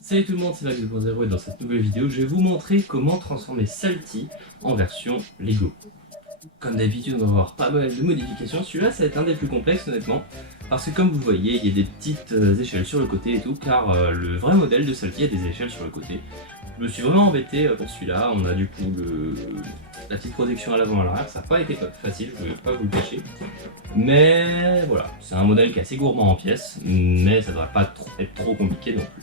Salut tout le monde, c'est Max 2.0 et dans cette nouvelle vidéo, je vais vous montrer comment transformer Salty en version Lego. Comme d'habitude, on va avoir pas mal de modifications. Celui-là, ça va être un des plus complexes honnêtement, parce que comme vous voyez, il y a des petites échelles sur le côté et tout, car le vrai modèle de Salty a des échelles sur le côté. Je me suis vraiment embêté pour celui-là. On a du coup la petite protection à l'avant et à l'arrière, ça n'a pas été facile, je ne vais pas vous le cacher. Mais voilà, c'est un modèle qui est assez gourmand en pièces, mais ça ne devrait pas être trop compliqué non plus.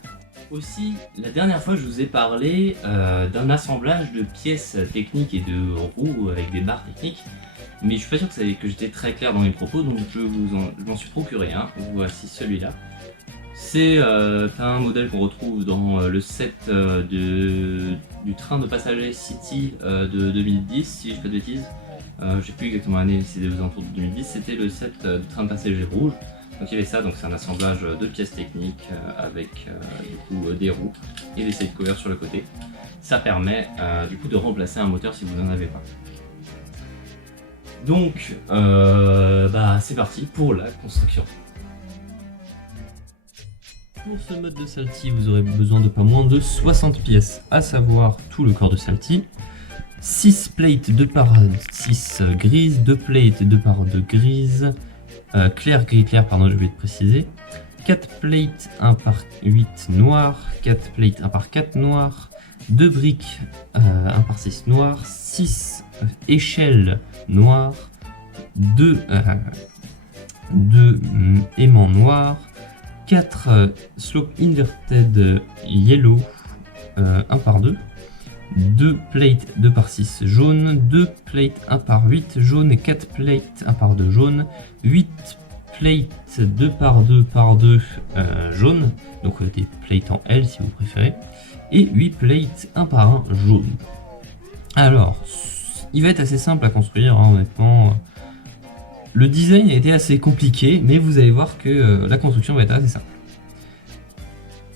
Aussi, la dernière fois je vous ai parlé d'un assemblage de pièces techniques et de roues avec des barres techniques, mais je suis pas sûr que j'étais très clair dans mes propos, donc je m'en suis procuré un. Voici celui-là. C'est un modèle qu'on retrouve dans le set du train de passagers City de 2010, si je ne fais pas de bêtises. Je sais plus exactement l'année, c'est aux alentours de 2010, c'était le set du train de passagers rouge. Donc il y avait ça, donc c'est un assemblage de pièces techniques avec du coup des roues et des side covers sur le côté. Ça permet du coup de remplacer un moteur si vous n'en avez pas. Donc c'est parti pour la construction. Pour ce mode de Salty, vous aurez besoin de pas moins de 60 pièces, à savoir tout le corps de Salty, 6 plates 2x6 grises, 2 plates 2x2 grises, clair, gris, clair, pardon, je vais te préciser. 4 plates 1x8 noir, 4 plates 1x4 noir, 2 briques 1x6 noir, 6 échelles noires, 2 aimants noirs, 4 slope inverted yellow 1x2, 2 plates 2x6 jaune, 2 plates 1x8 jaune et 4 plates 1x2 jaune, 8 plates 2x2 par 2 jaune, donc des plates en L si vous préférez, et 8 plates 1x1 jaune. Alors, il va être assez simple à construire, hein, honnêtement. Le design a été assez compliqué, mais vous allez voir que la construction va être assez simple.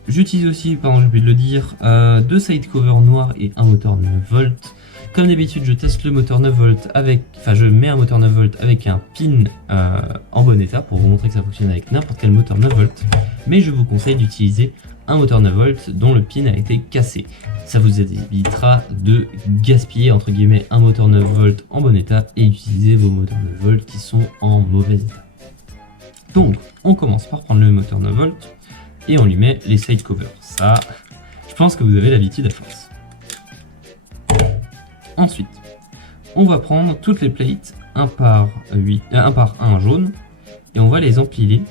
J'utilise aussi, pardon, j'ai oublié de le dire, 2 side covers noirs et un moteur 9 volts. Comme d'habitude, je teste le moteur 9 volts avec, je mets un moteur 9 volts avec un pin en bon état pour vous montrer que ça fonctionne avec n'importe quel moteur 9 volts. Mais je vous conseille d'utiliser un moteur 9 volts dont le pin a été cassé. Ça vous évitera de gaspiller entre guillemets un moteur 9 volts en bon état et utiliser vos moteurs 9 volts qui sont en mauvais état. Donc, on commence par prendre le moteur 9 volts et on lui met les side covers. Ça, je pense que vous avez l'habitude à force. Ensuite, on va prendre toutes les plates 1 par 1 jaune et on va les empiler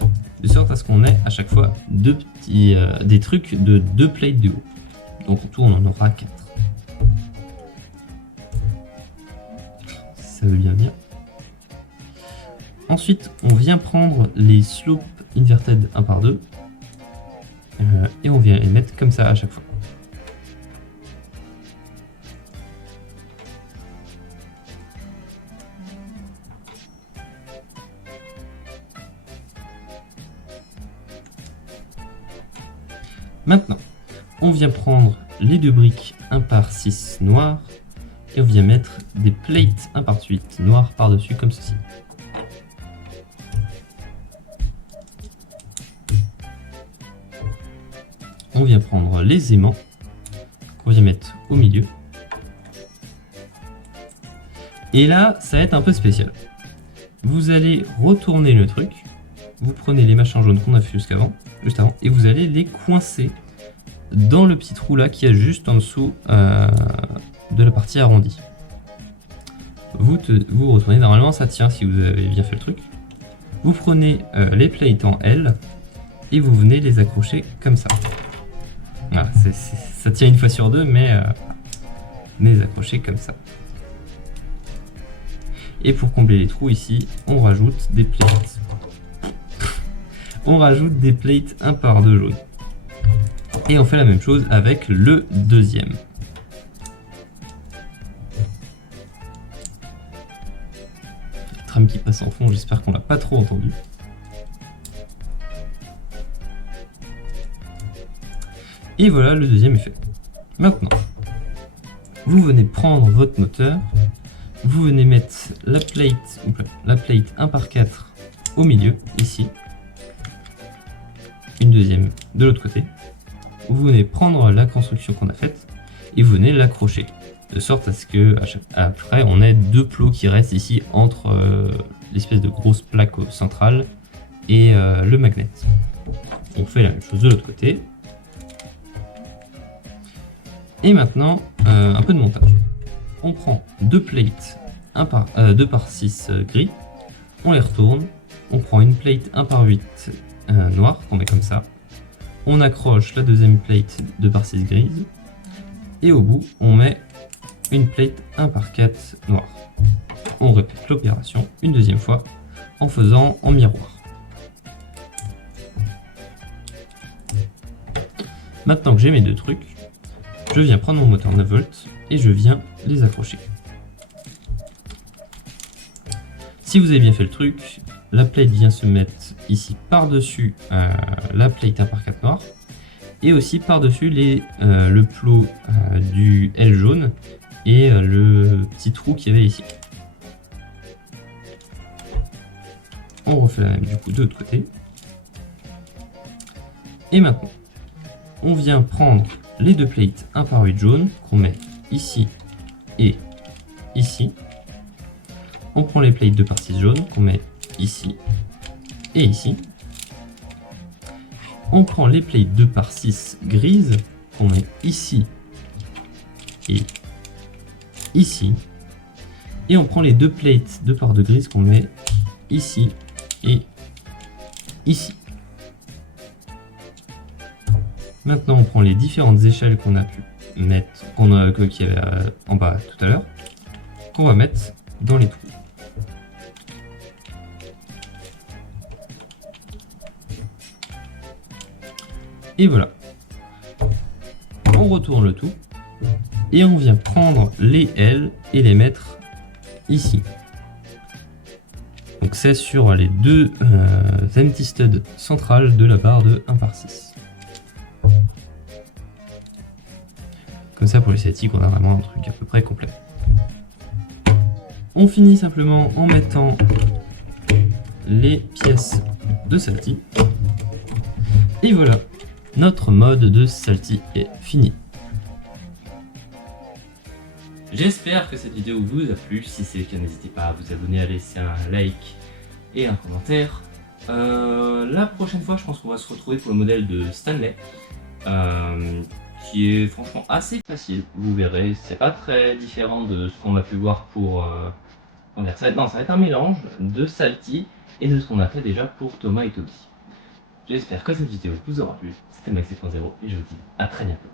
de sorte à ce qu'on ait à chaque fois des trucs de 2 plates de haut. Donc en tout on en aura 4. Ça veut bien venir. Ensuite on vient prendre les slope inverted 1 par 2 et on vient les mettre comme ça à chaque fois. Maintenant, on vient prendre les 2 briques 1 par 6 noires et on vient mettre des plates 1 par 8 noires par-dessus comme ceci. On vient prendre les aimants qu'on vient mettre au milieu. Et là, ça va être un peu spécial. Vous allez retourner le truc, vous prenez les machins jaunes qu'on a fait juste avant, et vous allez les coincer dans le petit trou là qui est juste en dessous de la partie arrondie. Vous retournez, normalement ça tient si vous avez bien fait le truc. Vous prenez les plates en L et vous venez les accrocher comme ça. Voilà, ça tient une fois sur deux, mais les accrocher comme ça. Et pour combler les trous ici, on rajoute des plates. On rajoute des plates 1 par 2 jaunes. Et on fait la même chose avec le deuxième. Le tram qui passe en fond, j'espère qu'on l'a pas trop entendu. Et voilà, le deuxième est fait. Maintenant, vous venez prendre votre moteur, vous venez mettre la plate 1 par 4 au milieu, ici. une deuxième de l'autre côté. Vous venez prendre la construction qu'on a faite et vous venez l'accrocher, de sorte à ce que après on ait deux plots qui restent ici entre l'espèce de grosse plaque centrale et le magnet. On fait la même chose de l'autre côté. Et maintenant, un peu de montage. On prend deux plates 2 par 6 gris, on les retourne, on prend une plate 1 par 8 noire qu'on met comme ça, on accroche la deuxième plate 2 par 6 grise, et au bout on met une plate 1 par 4 noire. On répète l'opération une deuxième fois en faisant en miroir. Maintenant que j'ai mes deux trucs, je viens prendre mon moteur 9 volts et je viens les accrocher. Si vous avez bien fait le truc, la plate vient se mettre ici par-dessus la plate 1 par 4 noire et aussi par-dessus le plot du L jaune et le petit trou qu'il y avait ici. On refait la même du coup de l'autre côté. Et maintenant, on vient prendre les deux plates 1 par 8 jaune qu'on met ici et ici. On prend les plates 2 par 6 jaune qu'on met ici et ici. On prend les plates 2 par 6 grises qu'on met ici et ici. Et on prend les deux plates 2 par 2 grises qu'on met ici et ici. Maintenant, on prend les différentes échelles qu'on a pu mettre, qu'il y avait en bas tout à l'heure, qu'on va mettre dans les trous. Et voilà. On retourne le tout et on vient prendre les L et les mettre ici. Donc c'est sur les deux empty studs centrales de la barre de 1 par 6. Comme ça pour les statiques on a vraiment un truc à peu près complet. On finit simplement en mettant les pièces de Salty. Et voilà, notre mode de Salty est fini. J'espère que cette vidéo vous a plu. Si c'est le cas, n'hésitez pas à vous abonner, à laisser un like et un commentaire. La prochaine fois, je pense qu'on va se retrouver pour le modèle de Stanley, qui est franchement assez facile. Vous verrez, c'est pas très différent de ce qu'on a pu voir pour... ça va être un mélange de Salty et de ce qu'on a fait déjà pour Thomas et Toby. J'espère que cette vidéo vous aura plu. C'était Max 7.0 et je vous dis à très bientôt.